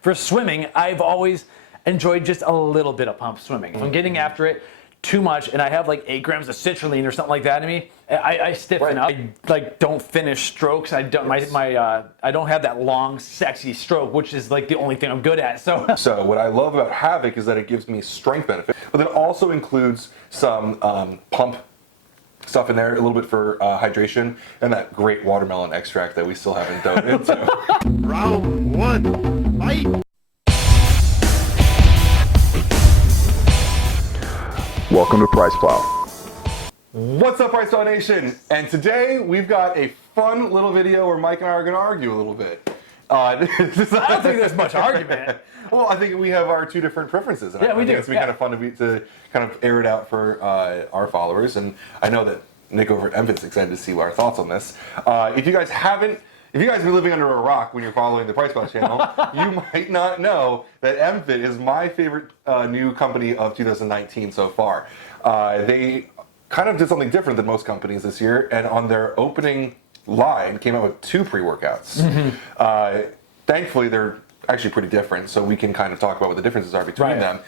For swimming, I've always enjoyed just a little bit of pump swimming. If I'm getting after it too much and I have like 8 grams of citrulline or something like that in me, I stiffen up. I like don't finish strokes. I don't I don't have that long, sexy stroke, which is like the only thing I'm good at. So what I love about HAVOC is that it gives me strength benefit, but it also includes some pump stuff in there, a little bit for hydration, and that great watermelon extract that we still haven't dove into. Round 1, fight! Welcome to PricePlow. What's up, PricePlow Nation? And today we've got a fun little video where Mike and I are going to argue a little bit. I don't think there's much argument. Well, I think we have our two different preferences. And yeah, we do. It's been kind of fun to kind of air it out for our followers. And I know that Nick over at MFit's excited to see our thoughts on this. If you guys have been living under a rock when you're following the PricePlow channel, you might not know that MFit is my favorite new company of 2019 so far. They kind of did something different than most companies this year, and on their opening line came out with 2 pre-workouts. Mm-hmm. Thankfully, they're actually pretty different, so we can kind of talk about what the differences are between them.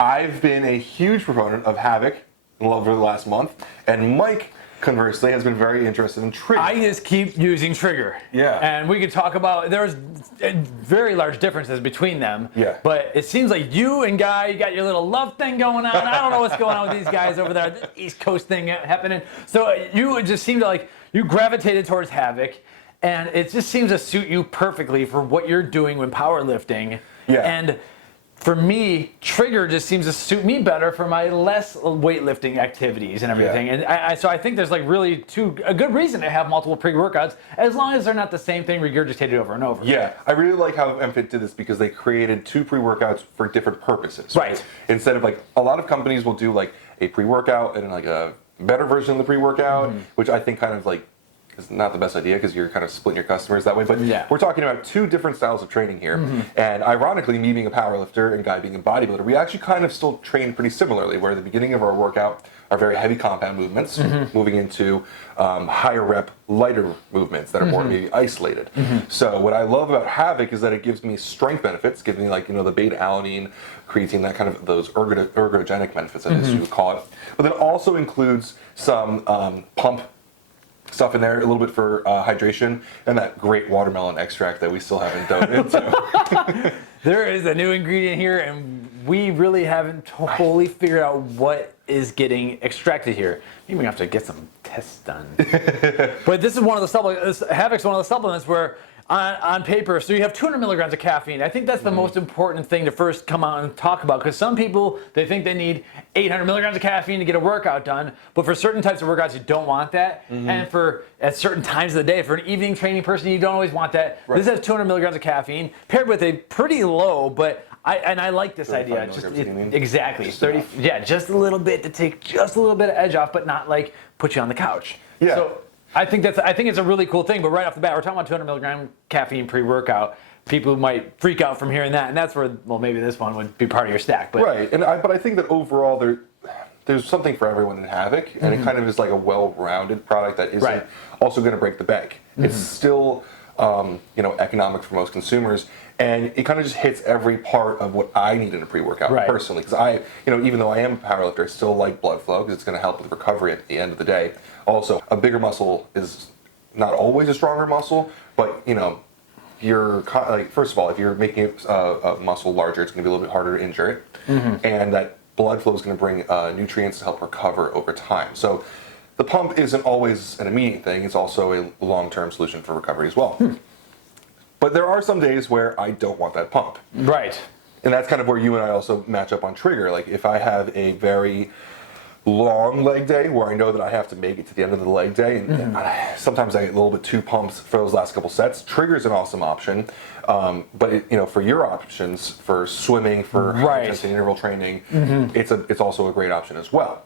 I've been a huge proponent of HAVOC over the last month, and Mike, conversely, has been very interested in Trigger. I just keep using Trigger. Yeah. And we could talk about, there's very large differences between them. Yeah. But it seems like you and Guy, you got your little love thing going on. I don't know what's going on with these guys over there, this East Coast thing happening. So you just seem to like, you gravitated towards HAVOC, and it just seems to suit you perfectly for what you're doing when powerlifting. Yeah. And for me, Trigger just seems to suit me better for my less weightlifting activities and everything. Yeah. And so I think there's like really a good reason to have multiple pre-workouts, as long as they're not the same thing regurgitated over and over. Yeah, I really like how MFit did this because they created 2 pre-workouts for different purposes. Right. Instead of like, a lot of companies will do like a pre-workout and like a better version of the pre-workout, which I think kind of like is not the best idea because you're kind of splitting your customers that way. But we're talking about 2 different styles of training here. And ironically, me being a powerlifter and Guy being a bodybuilder, we actually kind of still train pretty similarly, where the beginning of our workout are very heavy compound movements, moving into higher rep, lighter movements that are more maybe isolated. So what I love about HAVOC is that it gives me strength benefits, gives me like, the beta alanine, creatine, that kind of those ergogenic benefits, I guess you would call it. But then also includes some pump stuff in there, a little bit for hydration, and that great watermelon extract that we still haven't dove into. There is a new ingredient here, and we really haven't fully figured out what is getting extracted here. Maybe we have to get some tests done. But this is one of the supplements, HAVOC's one of the supplements where on paper, so you have 200 milligrams of caffeine. I think that's the most important thing to first come out and talk about, because some people, they think they need 800 milligrams of caffeine to get a workout done, but for certain types of workouts, you don't want that. And at certain times of the day, for an evening training person, you don't always want that. This has 200 milligrams of caffeine, paired with a pretty low, but I like this idea. Exactly. Just 30, just a little bit to take just a little bit of edge off, but not like put you on the couch. Yeah. So I think it's a really cool thing, but right off the bat, we're talking about 200 milligram caffeine pre-workout. People might freak out from hearing that, and that's where, well, maybe this one would be part of your stack. But right, but I think that overall there's something for everyone in HAVOC, and it kind of is like a well-rounded product that isn't also going to break the bank. It's still economic for most consumers, and it kind of just hits every part of what I need in a pre-workout personally. Because I, even though I am a powerlifter, I still like blood flow because it's going to help with recovery at the end of the day. Also, a bigger muscle is not always a stronger muscle, but you're like, first of all, if you're making a muscle larger, it's going to be a little bit harder to injure it, and that blood flow is going to bring nutrients to help recover over time. So the pump isn't always an immediate thing; it's also a long-term solution for recovery as well. But there are some days where I don't want that pump. Right. And that's kind of where you and I also match up on Trigger. Like if I have a very long leg day where I know that I have to make it to the end of the leg day, and sometimes I get a little bit too pumped for those last couple sets. Trigger's an awesome option, but for your options, for swimming, for high intensity interval training, it's also a great option as well.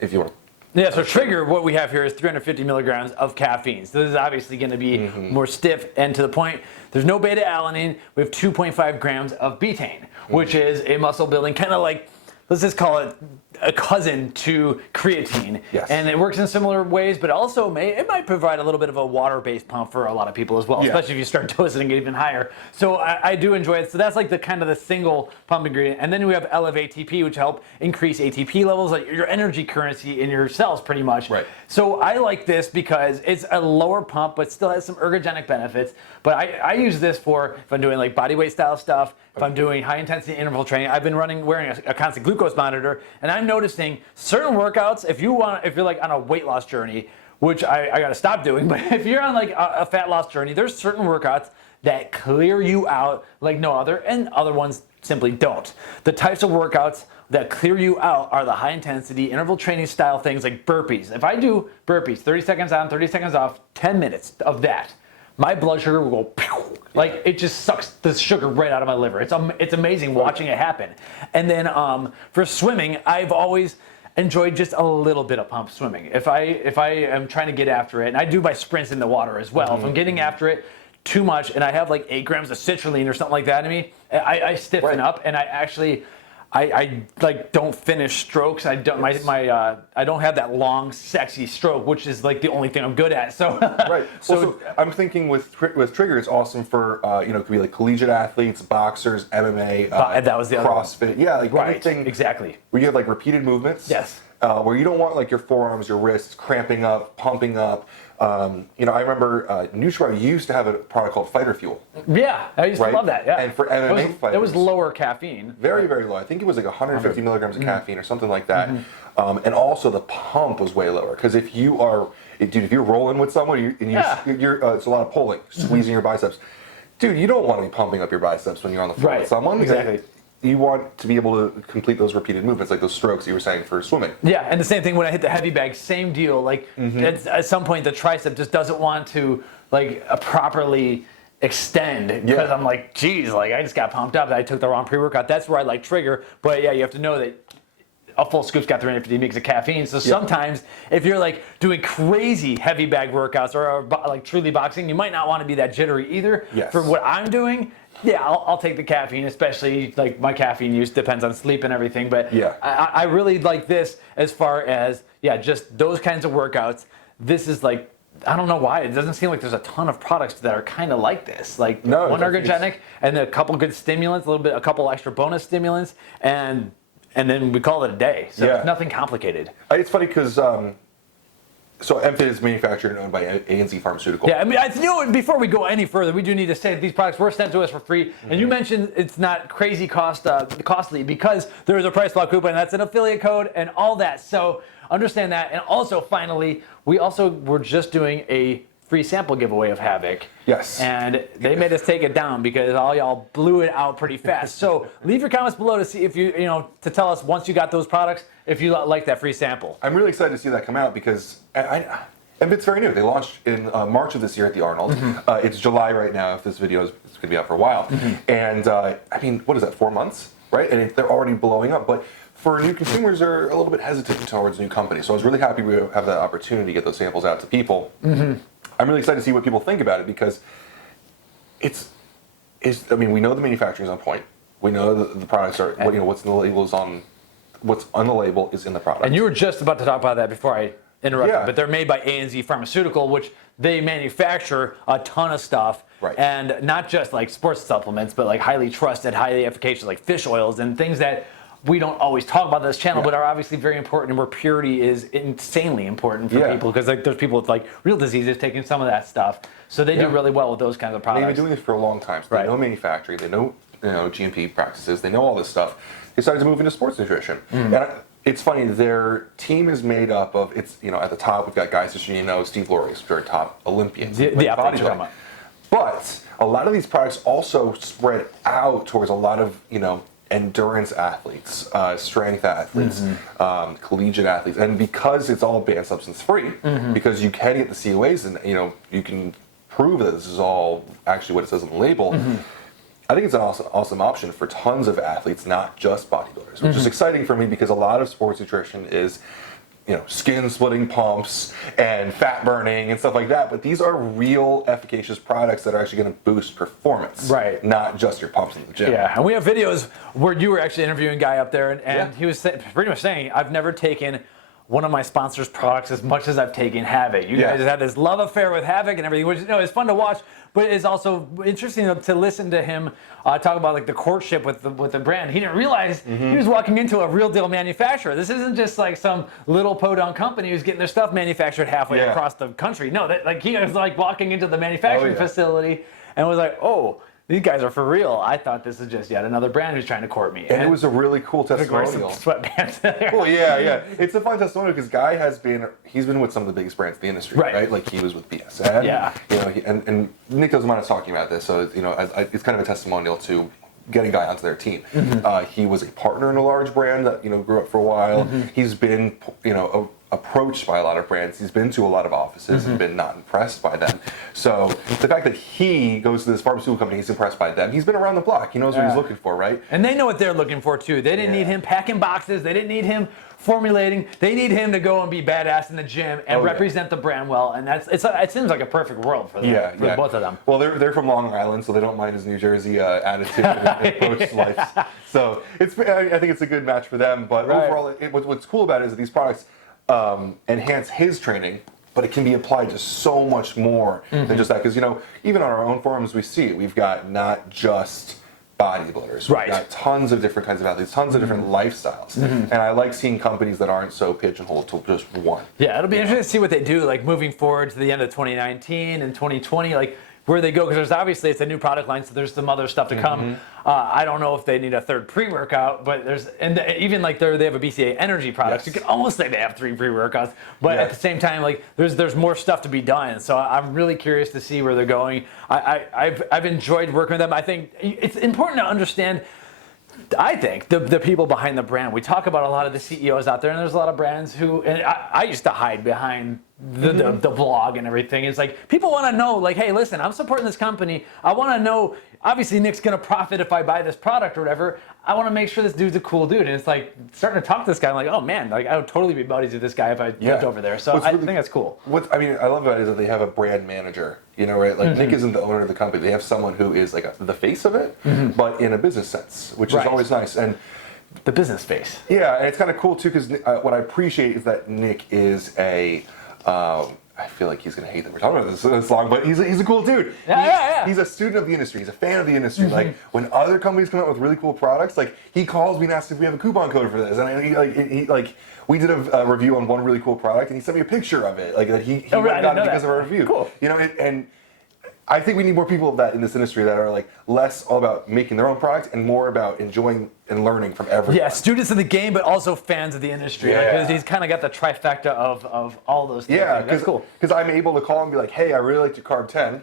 If you want to. Yeah, so Trigger, what we have here is 350 milligrams of caffeine. So this is obviously going to be more stiff and to the point. There's no beta alanine. We have 2.5 grams of betaine, which is a muscle building, kind of like, let's just call it a cousin to creatine, Yes. and it works in similar ways, but also it might provide a little bit of a water-based pump for a lot of people as well, especially if you start dosing and get even higher. So I do enjoy it. So that's like the kind of the single pump ingredient, and then we have Elevate ATP, which help increase ATP levels, like your energy currency in your cells, pretty much. Right. So I like this because it's a lower pump, but still has some ergogenic benefits. But I use this for if I'm doing like body weight style stuff, if I'm doing high intensity interval training. I've been wearing a constant glucose monitor, and I'm noticing certain workouts, if you're like on a weight loss journey, which I got to stop doing, but if you're on like a fat loss journey, there's certain workouts that clear you out like no other, and other ones simply don't. The types of workouts that clear you out are the high intensity interval training style things like burpees. If I do burpees, 30 seconds on, 30 seconds off, 10 minutes of that, my blood sugar will go pew, like it just sucks the sugar right out of my liver. It's amazing watching it happen. And then for swimming, I've always enjoyed just a little bit of pump swimming. If I am trying to get after it, and I do my sprints in the water as well. If I'm getting after it too much, and I have like 8 grams of citrulline or something like that in me, I stiffen up, and I actually. I like don't finish strokes. I don't I don't have that long sexy stroke, which is like the only thing I'm good at. So Right. So I'm thinking with Trigger, it's awesome for it could be like collegiate athletes, boxers, MMA, that was the other one. CrossFit. Yeah, like anything exactly. where you have like repeated movements. Yes. Where you don't want like your forearms, your wrists cramping up, pumping up. I remember Nutra used to have a product called Fighter Fuel. Yeah, I used to love that. Yeah. And for MMA fighters, it was lower caffeine. Very, very low. I think it was like 150 milligrams of caffeine or something like that. And also the pump was way lower because if you're rolling with someone, it's a lot of pulling, squeezing your biceps. Dude, you don't want to be pumping up your biceps when you're on the floor with someone. Exactly. You want to be able to complete those repeated movements, like those strokes you were saying for swimming. Yeah, and the same thing when I hit the heavy bag, same deal. Like at some point, the tricep just doesn't want to like properly extend because I'm like, geez, like I just got pumped up. I took the wrong pre-workout. That's where I like Trigger. But yeah, you have to know that a full scoop's got 350 mg of caffeine. So sometimes if you're like doing crazy heavy bag workouts or like truly boxing, you might not want to be that jittery either. Yes. For what I'm doing, yeah, I'll take the caffeine, especially like my caffeine use depends on sleep and everything. But I really like this as far as, just those kinds of workouts. This is like, I don't know why. It doesn't seem like there's a ton of products that are kind of like this. Like one ergogenic and a couple good stimulants, a couple extra bonus stimulants, and then we call it a day. So it's nothing complicated. It's funny because so MFit is manufactured and owned by A&Z Pharmaceutical. Yeah, I mean, before we go any further, we do need to say that these products were sent to us for free. And you mentioned it's not crazy costly because there is a PricePlow coupon, that's an affiliate code and all that. So understand that. And also, finally, we also were just doing a free sample giveaway of HAVOC. Yes. And they made us take it down because all y'all blew it out pretty fast. So leave your comments below to see if to tell us once you got those products, if you like that free sample. I'm really excited to see that come out because and it's very new. They launched in March of this year at the Arnold. It's July right now. If this video is going to be out for a while. And I mean, what is that, 4 months, right? And they're already blowing up. But for new consumers, they're a little bit hesitant towards new companies. So I was really happy we have that opportunity to get those samples out to people. I'm really excited to see what people think about it because we know the manufacturing is on point. We know the products are, what's on the label is in the product. And you were just about to talk about that before I interrupted, but they're made by A&Z Pharmaceutical, which they manufacture a ton of stuff. Right. And not just like sports supplements, but like highly trusted, highly efficacious, like fish oils and things that we don't always talk about on this channel, but are obviously very important, and where purity is insanely important for people because like there's people with like real diseases taking some of that stuff. So they do really well with those kinds of products. They've been doing this for a long time. So they know manufacturing, they know GMP practices, they know all this stuff. They decided to move into sports nutrition. And it's funny, their team is made up of, at the top, we've got guys that Steve Laureus, very top Olympians. Bodybuilding. But a lot of these products also spread out towards a lot of, endurance athletes, strength athletes, collegiate athletes. And because it's all banned substance free, because you can get the COAs and, you can prove that this is all actually what it says on the label, I think it's an awesome option for tons of athletes, not just bodybuilders, which is exciting for me because a lot of sports nutrition is skin splitting pumps and fat burning and stuff like that. But these are real efficacious products that are actually going to boost performance, right? Not just your pumps in the gym. Yeah, and we have videos where you were actually interviewing a guy up there, and he was pretty much saying, I've never taken one of my sponsors' products as much as I've taken HAVOC. You guys had this love affair with HAVOC and everything, which it's fun to watch, but it's also interesting to listen to him talk about like the courtship with the brand. He didn't realize he was walking into a real deal manufacturer. This isn't just like some little podunk company who's getting their stuff manufactured halfway across the country. No, he was like walking into the manufacturing facility and was like, oh, these guys are for real. I thought this is just yet another brand who's trying to court me. And it was a really cool testimonial. Sweatpants. Well, yeah. It's a fun testimonial because Guy he's been with some of the biggest brands in the industry, right? Like he was with BSN. Yeah. And Nick doesn't mind us talking about this, so it's kind of a testimonial to getting Guy onto their team. He was a partner in a large brand that grew up for a while. He's been approached by a lot of brands. He's been to a lot of offices and been not impressed by them. So the fact that he goes to this pharmaceutical company, he's impressed by them. He's been around the block. He knows what he's looking for, right? And they know what they're looking for too. They didn't need him packing boxes. They didn't need him formulating. They need him to go and be badass in the gym and represent the brand well. And it seems like a perfect world for them, for both of them. Well, they're from Long Island, so they don't mind his New Jersey attitude and approach to life. So I think it's a good match for them. But overall, what's cool about it is that these products enhance his training, but it can be applied to so much more than just that. Because even on our own forums, we see it. We've got not just bodybuilders. We've got tons of different kinds of athletes, tons of different lifestyles. And I like seeing companies that aren't so pigeonholed to just one. Yeah, it'll be interesting to see what they do, like moving forward to the end of 2019 and 2020, like where they go, because there's obviously it's a new product line, so there's some other stuff to come. I don't know if they need a third pre-workout, but even like they have a BCA energy product. You can almost say they have 3 pre-workouts, but at the same time, like there's more stuff to be done. So I'm really curious to see where they're going. I've enjoyed working with them. I think it's important to understand. I think the people behind the brand. We talk about a lot of the CEOs out there, and there's a lot of brands who. And I used to hide behind the blog and everything. It's like people want to know, like, hey, listen, I'm supporting this company. I want to know. Obviously, Nick's gonna profit if I buy this product or whatever. I want to make sure this dude's a cool dude, and it's like starting to talk to this guy. I'm like, oh man, like I would totally be buddies with this guy if I lived over there. So I think that's cool. I love about it is that they have a brand manager. Right? Like Nick isn't the owner of the company. They have someone who is like the face of it, but in a business sense, which is always nice. And the business face. Yeah, and it's kind of cool too because what I appreciate is that Nick is a. I feel like he's gonna hate that we're talking about this long, but he's a cool dude. He's a student of the industry. He's a fan of the industry. Like when other companies come out with really cool products, like he calls me and asks if we have a coupon code for this, and we did a review on one really cool product, and he sent me a picture of it, like that he got it because of our review. Cool. And I think we need more people of that in this industry that are like less all about making their own product and more about enjoying and learning from everyone. Yeah, students of the game, but also fans of the industry. Because he's kind of got the trifecta of all those things. Yeah, that's cool. Because I'm able to call and be like, hey, I really liked your Carb 10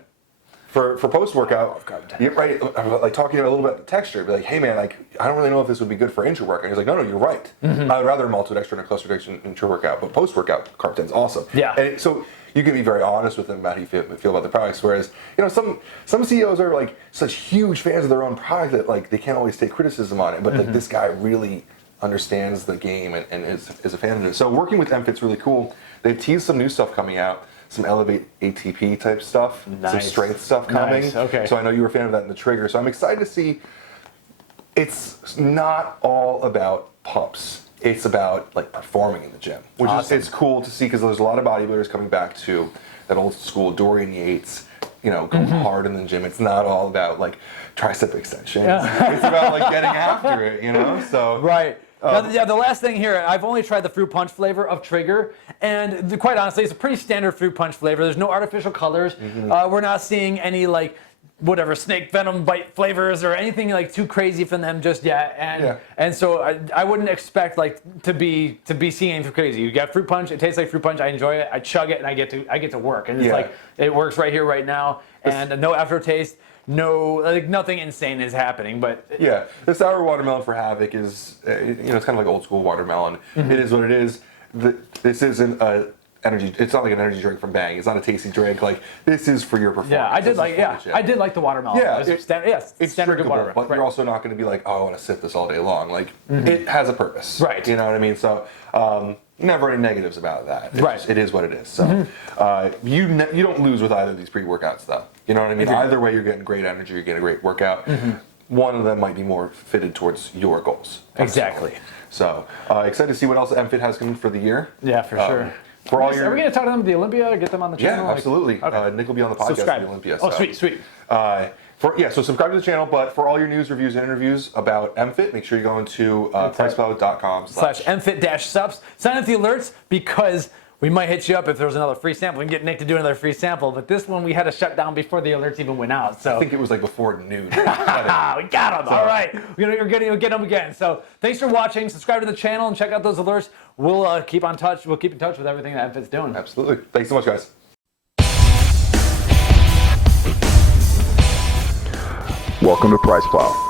for post-workout. I love Carb 10. You're right, like talking a little bit about the texture. Be like, hey man, like I don't really know if this would be good for intra-workout. And he's like, no, you're right. I would rather maltodextrin and cluster intra-workout, but post-workout Carb 10 is awesome. Yeah. And so you can be very honest with them about how you feel about the products. Whereas, some CEOs are like such huge fans of their own product that like they can't always take criticism on it. But like this guy really understands the game and is a fan of it. So working with MFit's really cool. They've teased some new stuff coming out, some Elevate ATP type stuff, some strength stuff coming. Nice. Okay. So I know you were a fan of that in the Trigger. So I'm excited to see. It's not all about pumps. It's about like performing in the gym, which is cool to see because there's a lot of bodybuilders coming back to that old school Dorian Yates, going hard in the gym. It's not all about like tricep extensions. It's about like getting after it, So right. Now, the last thing here, I've only tried the fruit punch flavor of Trigger, and quite honestly, it's a pretty standard fruit punch flavor. There's no artificial colors. We're not seeing any like whatever snake venom bite flavors or anything like too crazy from them just yet, and so I wouldn't expect like to be seeing anything crazy. You got fruit punch, it tastes like fruit punch. I enjoy it. I chug it, and I get to work, and it's like it works right here, right now, and no aftertaste. No, like nothing insane is happening, but the sour watermelon for HAVOC is it's kind of like old school watermelon. It is what it is. This isn't a energy. It's not like an energy drink from Bang. It's not a tasty drink. Like this is for your performance. I did like the watermelon. It's standard good watermelon. But you're also not going to be like, oh, I want to sip this all day long. Like it has a purpose. Right. You know what I mean? So never any negatives about that. Right. It is what it is. So you don't lose with either of these pre-workouts, though. You know what I mean? Either way, you're getting great energy. You're getting a great workout. One of them might be more fitted towards your goals. Exactly. So excited to see what else MFit has coming for the year. Yeah, for sure. For all Are we going to talk to them at the Olympia? Get them on the channel? Yeah, absolutely. Okay. Nick will be on the podcast Subscribe. at the Olympia. Oh, so. sweet. So subscribe to the channel, but for all your news, reviews, and interviews about MFit, make sure you go into PricePlow.com/MFit-SUPPS. Sign up the alerts because we might hit you up if there's another free sample. We can get Nick to do another free sample, but this one we had to shut down before the alerts even went out. So I think it was like before noon. we got them. All right. You're going to get them again. So thanks for watching. Subscribe to the channel and check out those alerts. We'll keep in touch with everything that MFit's doing. Absolutely. Thanks so much, guys. Welcome to PricePlow.